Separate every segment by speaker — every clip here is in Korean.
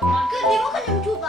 Speaker 1: 아, 그 리모컨 좀 줘봐.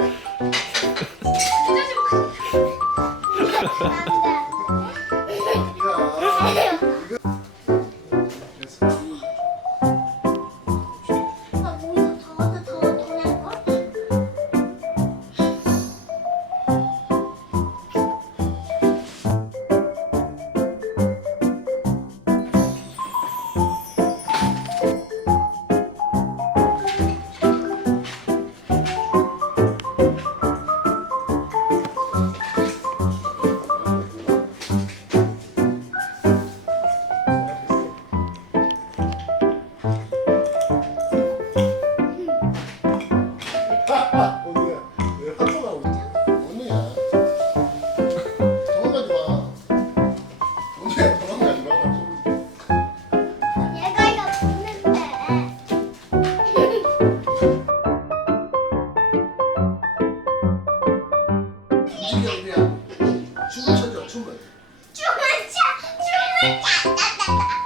Speaker 2: 이게 우리야. 춤을 춰줘, 춤을.
Speaker 3: 춤을 춰, 춤을 춰, 따따따.